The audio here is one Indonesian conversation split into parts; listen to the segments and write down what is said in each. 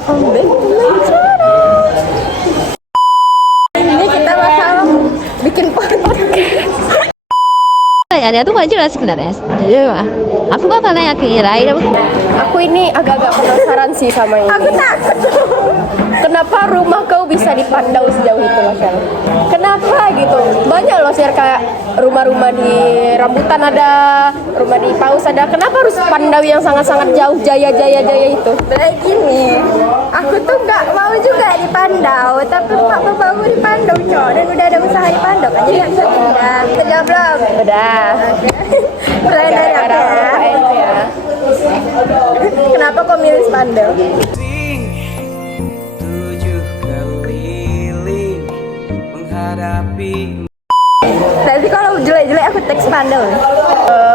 welcome back to my channel. Ini kita bakal bikin podcast. Ya tuh aja lah sebenarnya. Jadi aku bakal nanya ke Ira. Aku ini agak-agak penasaran sih sama ini. Aku takut. Kenapa rumah kau bisa dipandau sejauh itu loh, Sel? Kenapa gitu? Banyak loh, Sel, kayak rumah-rumah di rambutan ada, rumah di paus ada. Kenapa harus pandau yang sangat-sangat jauh jaya itu? Begini, aku tuh nggak mau juga dipandau, tapi Pak Bapakku dipandau, cok, dan udah ada usaha dipandau kan, jadi nggak bisa pindah. Sudah belum? Udah. Mulai dari apa ya? Kenapa kau milih spandau? 7 keliling menghadapi. Tapi kalau jelek-jelek aku teks spandau.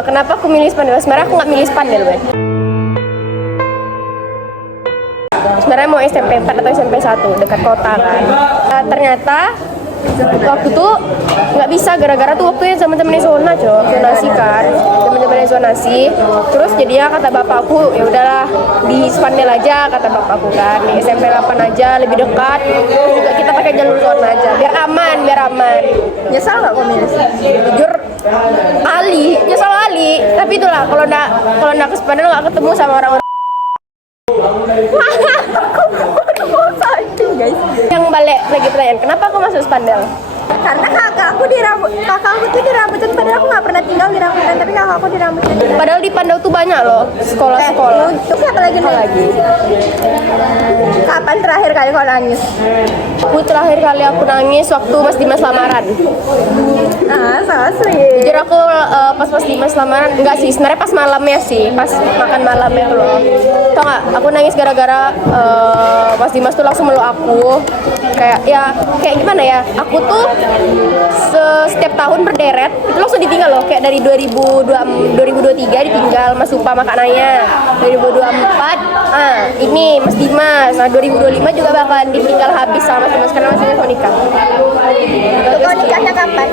Kenapa aku milih spandau? Sebenarnya aku nggak milih spandau, Bang. Sebenarnya mau SMP 4 atau SMP 1 dekat kota kan. Ternyata waktu tuh nggak bisa gara-gara tuh waktunya zaman-zaman zona, zonasi kan, zaman-zaman zonasi. Terus jadinya kata bapakku, ya udahlah di Spandel aja, kata bapakku kan, di SMP 8 aja lebih dekat. Terus juga kita pakai jalur zona aja, biar aman. Nyesal nggak kau milih? Jujur nyesal Ali. Tapi itulah kalau ndak ke Spandel nggak ketemu sama orang-orang. Guys, Yang balik lagi pertanyaan, kenapa aku masuk Spandel? karena kakakku tuh di Rambutan, padahal aku nggak pernah tinggal di Rambutan, tapi kakakku di Rambutan. Padahal di Pandau tuh banyak loh sekolah-sekolah. Untuk siapa lagi nih? Kapan terakhir kali kau nangis? Terakhir kali aku nangis waktu Mas Dimas lamaran. So sweet. Jujur aku pas Mas Dimas lamaran, enggak sih, sebenarnya pas malamnya sih, pas makan malamnya tuh loh. Tau nggak? Aku nangis gara-gara Mas Dimas tuh langsung meluk aku. Kayak gimana ya? Aku tuh setiap tahun berderet itu langsung ditinggal loh, kayak dari 2023 ditinggal Mas Supa makanannya, 2024 ini Mas Dimas, nah 2025 juga bakalan ditinggal habis sama Mas Dimas karena Mas Dimas mau nikah. Kau nikahnya kapan?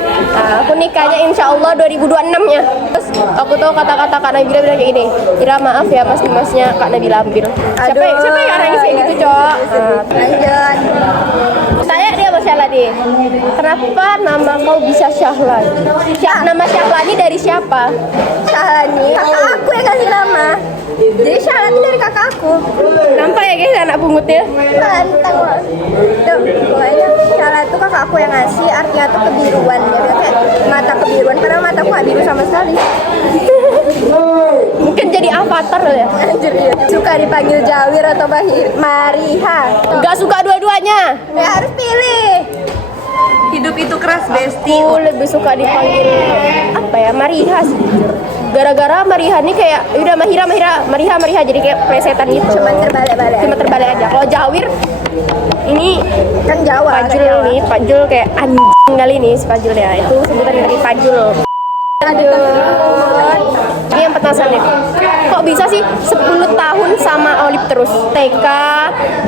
Aku nikahnya insya Allah 2026 nya. Terus aku tahu kata-kata Kak Nabila bilang kayak gini, Ira maaf ya Mas Dimasnya Kak Nabila ambil. Siapa yang nangis kayak gitu, Cok? Lanjut. Tanya dia sama Syahlani, kenapa nama kau bisa Syahlani? Nama Syahlani dari siapa? Syahlani, kakak aku yang kasih nama. Jadi Syahlani dari kakakku. Nampak ya guys anak pungutnya? Tantang loh. Tuh, pokoknya Syahlani tuh kakak aku yang ngasih, artinya tuh kebiruan. Jadi kayak mata kebiruan, karena mataku nggak biru sama sekali. Mungkin jadi avatar loh ya? Anjir, iya. Suka dipanggil Jawir atau Mariha? Gak suka dua-duanya. Ya harus pilih. Hidup itu keras, Besti. Aku lebih suka dipanggil apa ya, Mariha sih. Gara-gara Mariha nih kayak udah Mariha jadi kayak plesetan gitu. Cuma terbalik aja. Kalau Jawir ini kan Jawa. Pajul nih, Pajul kayak anjing kali nih si Pajul ya. Itu sebutan dari Pajul. Aduh. Ini yang penasaran nih. Kok bisa sih 10 tahun sama Olive terus? TK,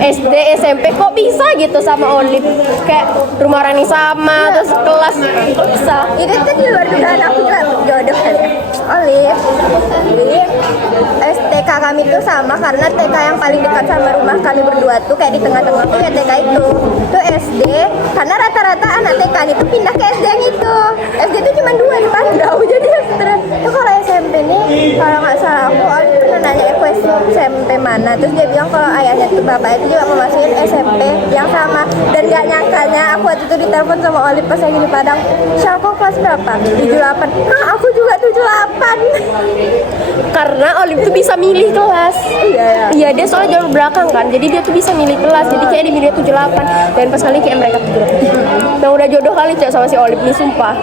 SD, SMP kok bisa gitu sama Olive? Kayak rumah Rani sama, terus kelas kok bisa? Itu tuh di luar dugaan aku juga jodoh kan ya. Olive. Jadi TK kami tuh sama karena TK yang paling dekat sama rumah kami berdua tuh kayak di tengah-tengah tuh ya TK itu. Tuh SD karena rata-rata anak TK itu pindah ke SD yang itu. SD itu cuma 2 di Pandau. Jadi tuh kalau SMP nih kalau nggak salah aku Olive pernah nanya aku SMP mana, terus dia bilang kalau ayahnya tuh bapak itu juga mau masukin SMP yang sama, dan gak nyangkanya aku waktu itu ditelepon sama Olive pas lagi di Padang. Syah, kok kelas berapa? 78. Hah, aku juga 78. Karena Olive tuh bisa milih kelas. Iya, dia soalnya jalur belakang kan, jadi dia tuh bisa milih kelas. Jadi kayak di milih 78 dan pas kali kayak mereka 78. Nah udah jodoh kali cek sama si Olive nih, sumpah.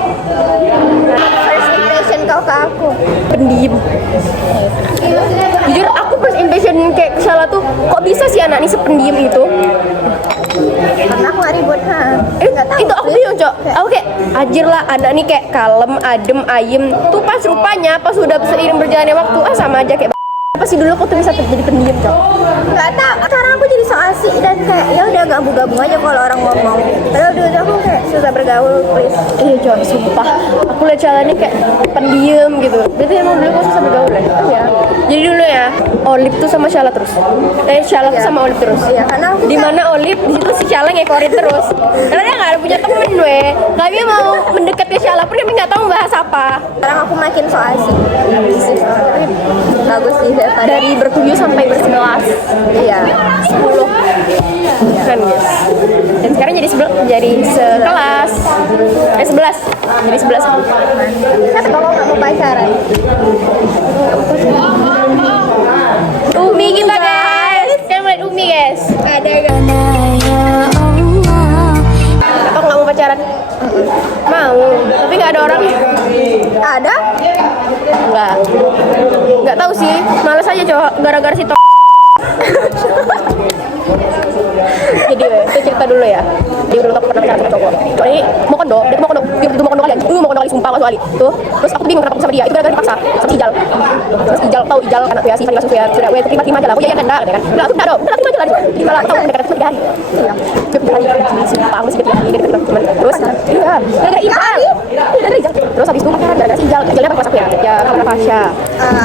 First impression kau ke aku? Pendiam. Jujur aku first impression kayak salah tuh, kok bisa sih anak ini sependiam itu? Karena aku gak ribut. Nggak tahu. Itu aku bingung, Cok. Aku kayak anjir lah, anak ini kayak kalem, adem, ayem. Tuh pas rupanya pas udah seiring berjalannya waktu sama aja kayak apa sih dulu aku tuh bisa jadi pendiam, Cok? Nggak tahu. Sekarang aku aku jadi so asik dan kayak ya udah gabung-gabung aja kalau orang ngomong. Padahal dulu aku kayak susah bergaul, please. Iya cowok, sumpah. Aku lihat jalannya kayak pendiam gitu. Berarti emang dulu kok susah bergaul ya? Iya. Jadi dulu ya, Olip tuh sama Shala terus. Shala tuh sama Olip terus. Iya, karena aku di mana Olip di situ si Shala ngekorin terus. Karena dia nggak ada punya temen weh. Kami mau mendekat ke Shala pun kami nggak tahu bahas apa. sekarang aku makin so asik. Tapi bagus sih daripada Dari bertujuh sampai bersebelas. iya. 10 kan guys. Dan sekarang jadi sekelas. 11. Jadi 11. Kenapa kok nggak mau pacaran? Umi kita guys. Kita lihat Umi guys. Ada gak? Apa nggak mau pacaran? Mau, tapi nggak ada orang. Ada? Nggak tahu sih. Males aja cowok. Gara-gara si Jadi itu cerita dulu ya. Dia dulu aku pernah pacaran sama cowok. Cowok ini mau kondo, dia mau kondo, dia mau kondo kalian. Mau kondo kali sumpah sama Ali. Tuh, terus aku bingung kenapa aku sama dia. Itu gara-gara dipaksa sama si Ijal. Terus Ijal tahu Ijal anak ya si Fadila Sufyan. Sudah, gue terima aja lah. Gue ya kan enggak kan. Enggak, aku enggak dong. Udah terima aja lah. Jadi malah tahu mereka cuma 3 hari. Iya. Cuma 3 hari. Sumpah aku masih 3 hari gitu teman. Terus iya, gara-gara Ijal. Gara-gara Ijal. Terus habis itu pacaran gara-gara si Ijal. Ijalnya pas aku ya. Ya kamu Fasya.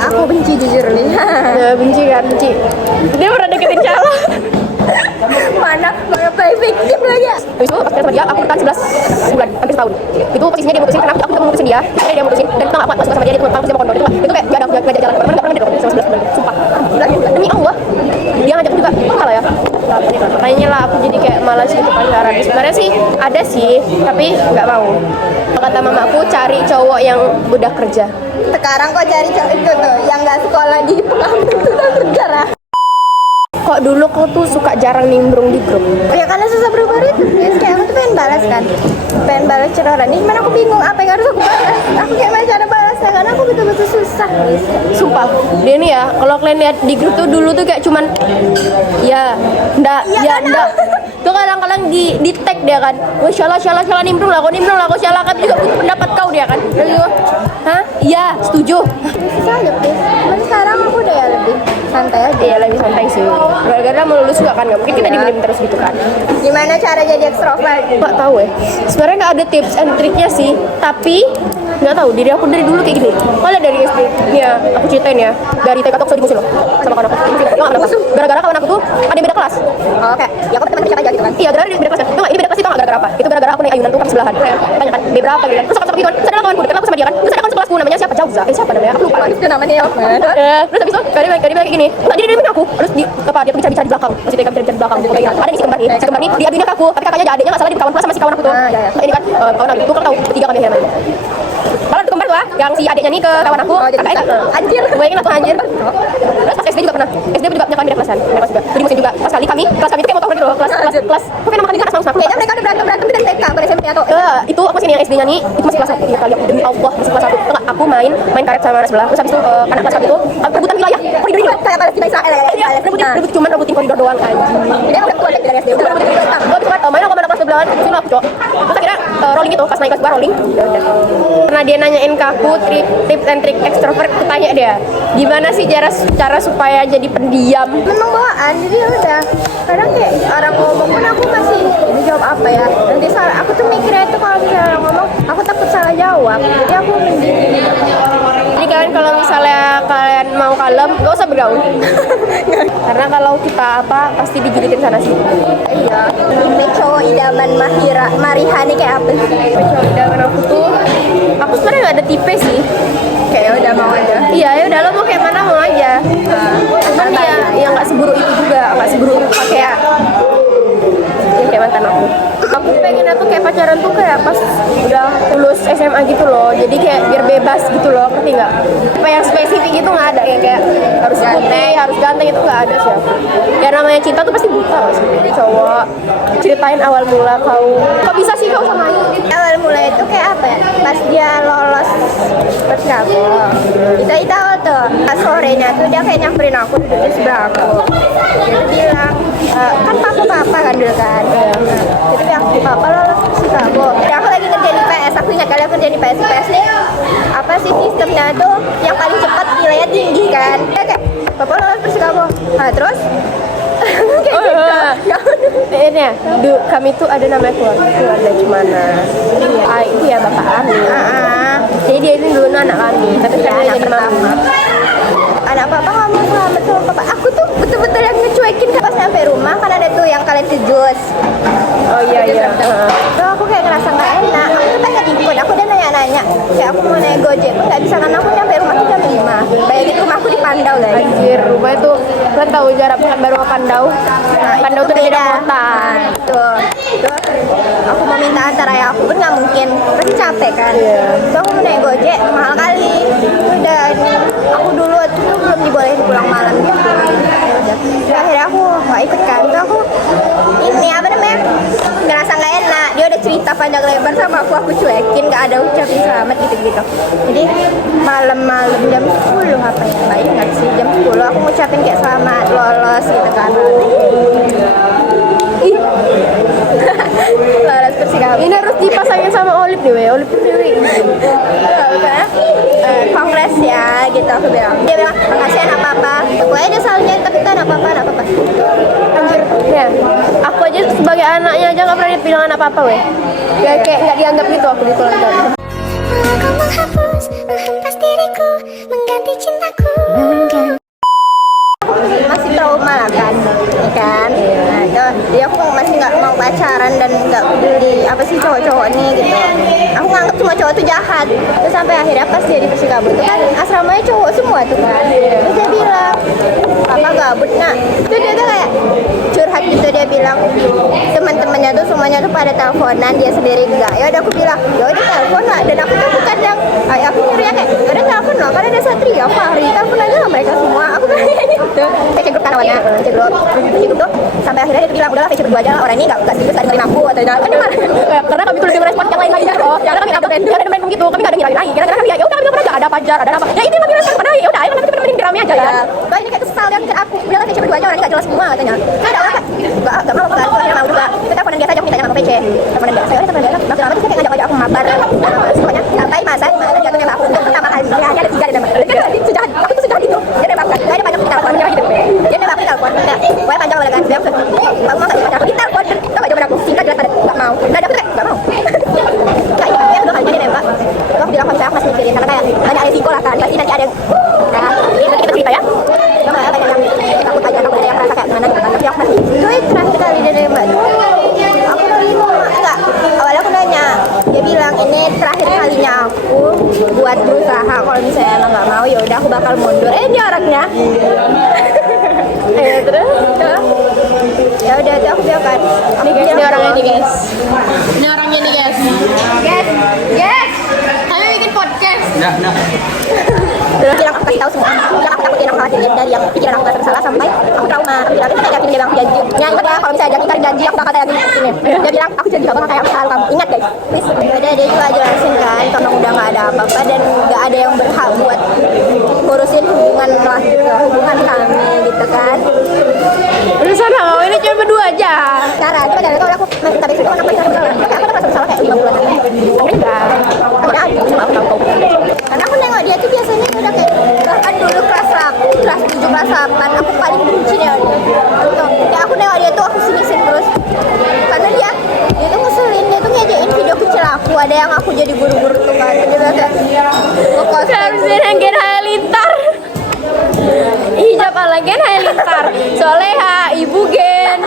Aku benci jujur nih. Ya benci kan, benci. Dia pernah deketin Shala. Mana play victim lagi. Habis itu pas sama dia aku bertahan 11 bulan hampir setahun. Itu posisinya dia mutusin karena aku ketemu mutusin dia. Akhirnya dia mutusin dan tentang aku gak suka sama dia mau kondo itu kayak gak ada jalan kemana dia sama 11 bulan sumpah. Demi Allah dia ngajak juga malah ya. Makanya lah aku jadi kayak malas gitu pacaran. Sebenarnya sih ada sih tapi nggak mau. Kata mamaku cari cowok yang udah kerja. Sekarang kok cari cowok itu tuh yang nggak sekolah di pengambil tentang sejarah. Kok dulu kau tuh suka jarang nimbrung di grup? Oh ya karena susah berubah itu. Ya kayak aku tuh pengen balas kan. Pengen balas ceroran. Ini gimana aku bingung apa yang harus aku balas. Aku kayak mana cara balasnya karena aku betul-betul susah. Sumpah, dia nih ya, kalau kalian lihat di grup tuh dulu tuh kayak cuman ya, ndak, ya ndak. Tuh kadang-kadang di tag dia kan, wah Shala nimbrung lah, kau Shala kan juga butuh pendapat kau dia kan. Terus gue, hah? Iya, setuju. Susah aja please. Cuman sekarang aku udah ya lebih santai aja. Iya lebih santai sih. Gara-gara mau lulus juga kan, nggak mungkin kita diem terus gitu kan. Gimana cara jadi ekstrovert? Nggak tahu ya. Sebenarnya nggak ada tips and triknya sih, tapi nggak tahu diri aku dari dulu kayak gini. Kalau dari SD, nih ya, aku ceritain ya, dari TK tuh aku dimusuhin loh sama kawan aku. Gara-gara kawan aku tuh ada yang beda kelas. Oh, oke. Ya aku teman siapa aja gitu kan. Iya, gara-gara beda kelas. Tau nggak, ini beda kelas itu nggak gara-gara apa? Itu gara-gara aku naik ayunan tuh kan sebelahan. Tanya kan, B berapa gitu kan. Terus aku sama gitu kan, terus ada kawanku, deket aku sama dia kan. Terus ada kawan sekelasku namanya siapa? Jauza. Siapa namanya? Aku lupa. Itu namanya apa? Terus habis itu dia kayak gini. Tadi dia demin aku. Terus dia bicara di belakang. Masih TK bicara di belakang. Ada di si kembar nih. Si kembar nih dia aduinnya ke aku. Tapi kakaknya adiknya nggak salah di kawan kelas sama si kawan aku tuh. Ini kan kawan aku itu kan tahu bertiga kami yang main. Kalau itu kembar tuh yang si adiknya nih ke kawan aku. Anjir. Gue ingin aku anjir. Terus pas SD juga pernah. SD juga punya kawan beda kelasan. Beda kelas juga. Jadi musim juga. Pas kali kami kelas kami itu kayak motor gitu loh. Kelas. Kok kayak nama kali kan sama aku. Kayaknya mereka udah berantem dari TK bukan SMP atau Itu aku masih yang SD-nya nih, itu masih kelas 1 ya kali demi Allah masih kelas 1. Enggak, aku main karet sama anak sebelah. Terus habis itu anak kelas 1 itu rebutan wilayah. Koridor itu kayak Palestina Israel ya. rebutin koridor doang anjing. Ini udah keluar dari SD. Udah Gue bisa main sama anak kelas sebelah, terus aku cok. Terus akhirnya rolling gitu, pas naik kelas 2 rolling. Ya udah. Karena dia nanyain ke aku tips and trick extrovert, aku tanya dia, gimana sih cara supaya jadi pendiam? Memang bawaan jadi ya udah. Kadang kayak orang ngomong pun aku masih ini jawab apa ya. Nanti salah. Aku tuh mikirnya itu kalau misalnya orang ngomong, aku takut salah jawab. Jadi aku mending. Jadi kalian kalau misalnya kalian mau kalem, gak usah bergaul. Karena kalau kita apa pasti dijulitin sana sini. Iya. Ini cowok idaman Marihani kayak apa sih? Cowok idaman aku tuh, aku sebenarnya nggak ada tipe sih. Kayak udah mau aja. Iya ya udah lo mau kayak mana mau aja. Cuman ya nggak seburu itu juga, nggak seburu kayak yang kayak mantan aku. Aku pengennya tuh kayak pacaran tuh kayak pas udah lulus SMA gitu loh. Jadi kayak biar bebas gitu loh, ngerti nggak? Apa yang spesifik itu nggak ada yang kayak harus putih, harus ganteng itu nggak ada sih aku. Ya namanya cinta tuh pasti buta loh sih. Cowok ceritain awal mula kok bisa sih kau sama aku? Awal mulai itu kayak apa ya? Pas dia lolos persiapan. Itu awal tuh. Pas sorenya tuh dia kayak nyamperin aku duduk di sebelah aku. Dia bilang, kan papa kan dulu kan. Jadi bilang, papa lolos Chicago. Dan aku lagi kerja di PS. Aku ingat kali aku kerja di PS. PS nih apa sih sistemnya tuh yang paling cepat nilainya tinggi kan? Dia kayak, papa lolos Chicago. Nah terus kayak Ini ya, kami tuh ada namanya keluarga Cemana. Itu ya bapak kami. Jadi dia ini dulu anak kami, tapi sekarang dia jadi mama. Anak papa ngomong selamat sama papa. Aku tuh betul-betul yang ngecuekin pas sampai rumah kan ada tuh yang kalian tujus. Oh iya. Tuh aku kayak ngerasa nggak enak. Aku tuh pengen ikut. Aku udah nanya-nanya. Kayak aku mau naik Gojek pun nggak bisa karena aku nyampe rumah tuh jam 5. Bayangin rumahku di Pandau guys. Anjir, rumah itu kan tahu jarak baru ke Pandau. Pandau tuh beda kota. Tuh, aku mau minta antar ayah aku pun nggak mungkin. Pasti capek kan. Tuh aku mau naik Gojek mahal kali. Udah, aku dulu tuh belum dibolehin pulang malam gitu. Terus akhirnya aku nggak ikut kan. Tuh aku ini apa namanya ngerasa nggak enak. Dia udah cerita panjang lebar sama aku cuekin, nggak ada ucapin selamat gitu. Jadi malam-malam jam 10 apa ya? Nggak ingat sih jam 10 aku ngucapin kayak selamat lolos gitu kan. Lolos persikabo. Ini harus dipasangin sama Olive nih, weh. Olive tuh dewi. Kongres ya gitu aku bilang. Dia bilang makasih anak papa. Pokoknya dia selalu nyanyi tapi anak papa. Anjir, ya. Aku aja sebagai anaknya aja nggak pernah dibilang anak papa, weh. Kayak nggak dianggap gitu aku di keluarga. Kau menghapus, menghempas diriku, mengganti cintaku. Masih trauma lah kan, ya kan? Nah, itu, jadi aku masih nggak mau pacaran dan nggak peduli apa sih cowok-cowok nih gitu. Aku nganggap semua cowok tuh jahat. Terus sampai akhirnya pas dia di Persikabo itu kan asramanya cowok semua tuh kan. Terus dia bilang, papa gabut nak. Terus dia tuh kayak curhat gitu, dia bilang teman-temannya tuh semuanya tuh pada teleponan, dia sendiri enggak. Ya udah aku bilang, ya udah telepon lah. Dan aku tuh bukan yang, aku nyuruhnya kayak, ya udah telepon lah. Karena ada Satria, Fahri, telepon aja lah mereka semua. Aku bilang gitu. Cek grup kan awalnya, cek grup tuh sampai akhirnya dia bilang udahlah cek grup aja lah, orang ini nggak serius nggak dengerin aku atau kan dia marah. Karena kami tuh lebih merespon yang lain lagi ya. Oh, karena kami upload dia ada main gitu, kami nggak ada ngirangin lagi. Karena kami ya udah kami pernah ada pajar, ada apa. Ya itu kami respon padahal ya udah, ayo nanti kita mending rame aja ya. Soalnya ini kayak kesal dia mikir aku, bilang cek berdua aja orang nggak jelas semua katanya. Saya ada orang kayak nggak mau kan, saya mau juga. Kita teleponan biasa aja, aku mintanya sama PC. Teleponan biasa, ya udah teleponan biasa. Maksud apa sih kayak ngajak aku mabar. Pokoknya sampai masa dia tuh nembak aku untuk pertama kali dia ada 3 dia nembak. Dia sejahat, aku tuh sejahat gitu. Dia nembak kan, dia panjang telepon dia gitu. Dia nembak aku di telepon, gue panjang banget kan. Dia aku mau nggak sih aku di telepon, tau gak jawaban aku singkat jelas padat nggak mau. Nah dia tuh kayak nggak mau. Kayak dia kedua kalinya dia nembak. Terus aku bilang kalau misalnya aku masih mikirin karena kayak banyak resiko lah kan, pasti nanti ada yang nah ini kita cerita ya. Sama banyak yang takut aja, takut ada yang merasa kayak gimana gitu kan. Tapi aku masih itu terakhir kali dia nembak. Aku dari enggak, awalnya aku nanya, dia bilang ini terakhir kalinya aku buat berusaha, kalau misalnya emang nggak mau ya udah aku bakal mundur. Dia orangnya terus ya udah tuh aku bilang kan Ini orangnya nih guys. Ini orangnya nih guys. Guys, ayo bikin podcast. Nah. terus bilang aku kasih tahu semua, bilang aku takutin, aku khawatirin dari yang pikiran aku gak bersalah sampai aku trauma. Aku bilang kita yakin dia bilang aku janji ya ingat ya kalau misalnya janji tarik janji aku bakal tarik sini. Dia bilang aku janji gak bakal kayak aku selalu kamu ingat guys. Please udah dia juga jelasin kan kalau udah gak ada apa-apa dan gak ada yang berhak buat ngurusin hubungan lah gitu, hubungan kami gitu kan. Udah sana mau ini cuma berdua aja. Sekarang coba dari kalau aku minta besok aku nak bersalah, aku merasa bersalah kayak 5 bulan enggak. Akhirnya cuma aku tahu. Karena aku nengok dia tuh biasanya udah kayak bahkan dulu kelas 7 kelas 8 aku paling benci dia. Ya aku nengok dia tuh aku sinisin terus. Karena dia tuh ngeselin, dia tuh ngejain video kecil aku, ada yang aku jadi guru-guru tuh kan. Dia bilang kayak Harusnya Gen Halilintar. Hijab ala Gen Halilintar. Soleha, Ibu Gen.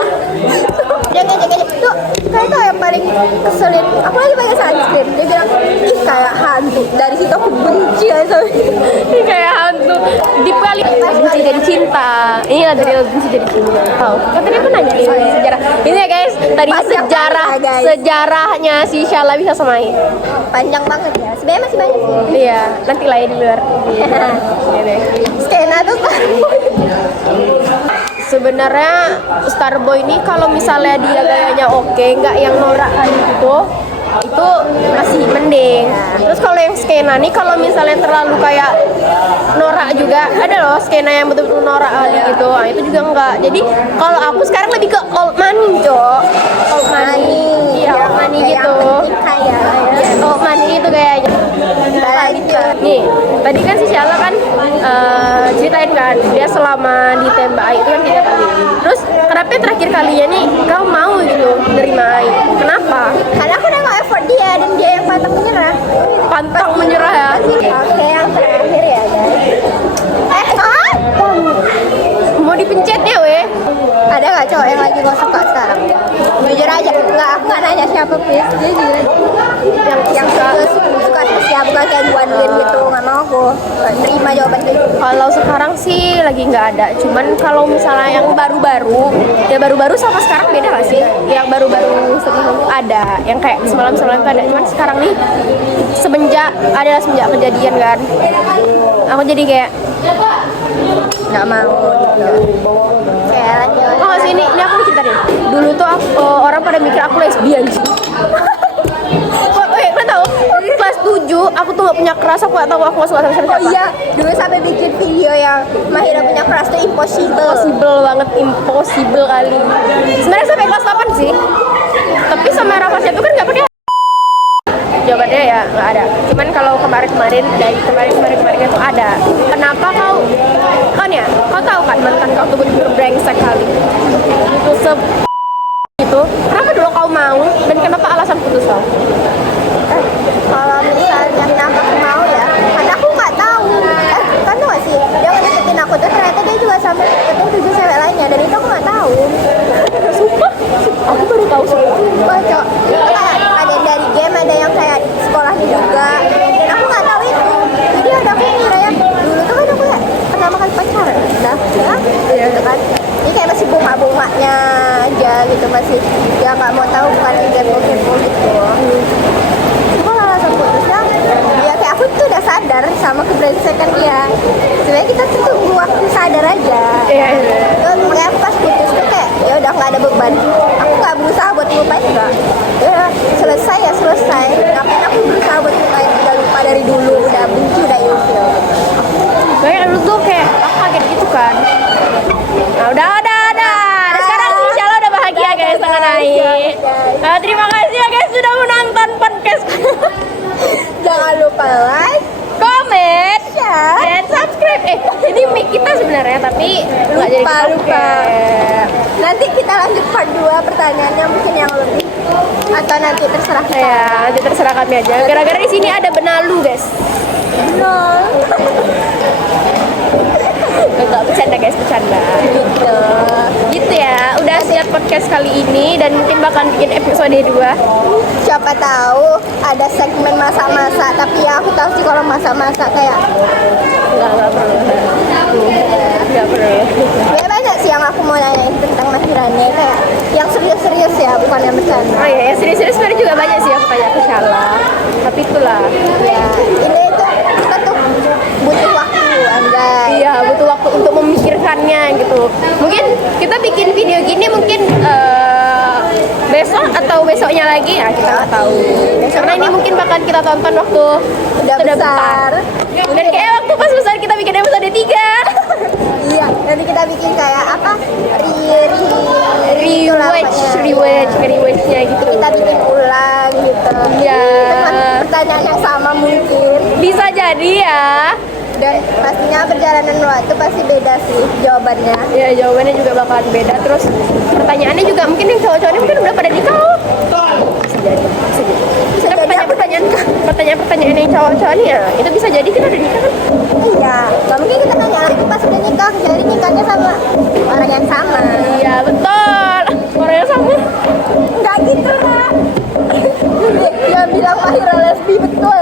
dia ngejek-ngejek tuh kayak itu yang paling keselin. Aku lagi pakai sunscreen, dia bilang ih kayak hantu. Dari situ aku benci aja. Kayak hantu. Dibalik benci jadi cinta. Ini lah dari benci jadi cinta. Tahu? Kan tadi aku nanya nih sejarah. Ini ya guys, tadi sejarahnya si Shala bisa sama I. Panjang banget ya. Sebenarnya masih banyak sih. Iya, nanti lah ya di luar. Iya deh. Skena tuh Sebenarnya Starboy ini kalau misalnya dia gayanya oke, nggak yang norak kayak gitu, itu masih mending. Terus kalau yang skena nih, kalau misalnya terlalu kayak norak juga, ada loh skena yang betul-betul norak kali gitu. Nah, itu juga enggak. Jadi kalau aku sekarang lebih ke old money, Cok. Old money. Iya, old money gitu. kaya. Old money itu kayaknya. Nih, tadi kan si Syala kan ceritain kan dia selama ditembak Ai itu kan 3 kali. Terus kenapa terakhir kalinya nih kau mau gitu nerima Ai? Kenapa? Karena aku udah nggak effort dia dan dia yang pantang menyerah. Pantang menyerah ya. Oke, yang terakhir ya guys. Mau dipencet ya weh. Ada nggak cowok yang lagi gak suka sekarang? Jujur aja, aku nggak nanya siapa please. Dia jujur aja. Yang suka ya bukan kayak one win gitu, nggak mau aku nerima jawaban kayak gitu. Kalau sekarang sih lagi nggak ada. Cuman kalau misalnya yang baru-baru, ya baru-baru sama sekarang beda gak sih? Yang baru-baru sebelum itu ada, yang kayak semalam-semalam itu ada. Cuman sekarang nih semenjak kejadian kan, aku jadi kayak Nggak mau gitu. Kayak lanjut. oh sih ini aku mau cerita deh. Dulu tuh orang pada mikir aku lesbian sih. Kalian tahu? Kelas 7 aku tuh gak punya keras, aku gak tahu aku gak suka sama siapa. Oh iya, dulu sampai bikin video yang Mahira punya crush tuh impossible Banget, impossible kali. Sebenarnya sampai kelas 8 sih. Tapi sama Rafasnya tuh kan gak pakai. Jawabannya ya nggak ada. Cuman kalau kemarin dari kemarin itu ada. Kenapa kau tahu kan mantan kau tuh bener brengsek kali. Itu itu. Kenapa dulu kau mau dan kenapa alasan putus kau? Kalau misalnya kenapa aku mau ya, karena aku nggak tahu. Kan tuh nggak sih, dia ngedeketin aku tuh ternyata dia juga sampai deketin 7 cewek lainnya dan itu aku nggak tahu. Sumpah, aku baru tahu semua. Kocok. Ada dari game, ada yang kayak sekolahnya juga. Dan aku nggak tahu itu. Jadi ada aku ngira ya, dulu tuh kan aku kayak pertama kali pacaran, ya, gitu kan. Ini kayak masih bunga-bunganya aja gitu, masih ya nggak mau tahu, bukan kepo-kepo gitu. Cuma alasan putusnya, ya kayak aku tuh udah sadar sama kebrengsekan dia. Sebenarnya kita tuh tunggu waktu sadar aja. Iya. Terus makanya aku pas putus tuh kayak ya udah nggak ada beban. Aku nggak berusaha buat ngelupain enggak. Ya selesai ya selesai. Ngapain aku berusaha buat ngelupain, udah lupa dari dulu, udah benci, udah ilfil. Kayak dulu tuh kayak aku kaget gitu kan. Nah, udah. Nah, sekarang si Syala udah bahagia guys dengan Ai. Nah, terima kasih ya guys sudah menonton podcast. Jangan lupa like, Komen, share. dan subscribe. Ini mic kita sebenarnya tapi nggak jadi Lupa. dipakai. Nanti kita lanjut part 2 pertanyaannya mungkin yang lebih, atau nanti terserah kita. Ya, nanti terserah kami aja. Gara-gara di sini ada benalu guys. Nol. Enggak bercanda guys, bercanda. Gitu ya. Udah siap podcast kali ini dan mungkin bakal bikin episode 2. Siapa tahu ada segmen masa-masa, tapi ya aku tahu sih kalau masa-masa kayak Enggak perlu. Enggak perlu. ya banyak sih yang aku mau nanyain tentang Mahiranya, kayak yang serius-serius ya, bukan yang bercanda. Oh iya, ya serius-serius sebenarnya juga banyak sih aku tanya ke Syala. Tapi itulah. Ya ini itu kita tuh butuh waktu, Andai. Iya, butuh waktu untuk memikirkannya gitu. Mungkin kita bikin video gini mungkin besok atau besoknya lagi ya kita nggak tahu. Karena ini mungkin bakal kita tonton waktu Udah besar. Dan kayak waktu pas besar kita bikin episode 3. Iya, nanti kita bikin kayak apa? Rewatch-nya gitu. Kita bikin ulang gitu. Iya. Dengan pertanyaan yang sama mungkin. Bisa jadi ya. Dan pastinya perjalanan waktu pasti beda sih jawabannya. Ya jawabannya juga bakalan beda. Terus pertanyaannya juga mungkin yang cowok-cowoknya mungkin udah pada nikah. Bisa jadi. Kita pertanyaan yang cowok-cowok nih ya, itu bisa jadi kita udah nikah kan? Iya, gak mungkin kita nanya lagi pas udah nikah, jadi nikahnya sama orang yang sama. Iya betul. Orangnya sama. Enggak gitu lah. Dia bilang Mahira lesbi betul.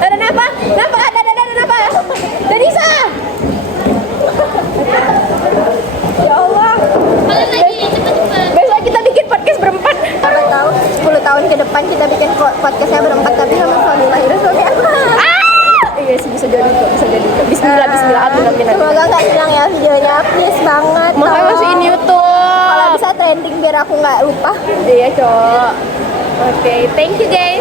Ada apa? Ada apa? Danisa. Ya Allah. Besok kita bikin podcast berempat. Siapa tahu 10 tahun ke depan kita bikin podcastnya berempat tapi sama suami Mahira suami aku. Iya sih bisa jadi kok, bisa jadi. Bismillah, amin. Semoga nggak hilang ya videonya, please banget. Makanya tolong. masukin YouTube. Kalau bisa trending biar aku nggak lupa. Iya, cowok. Oke, thank you guys.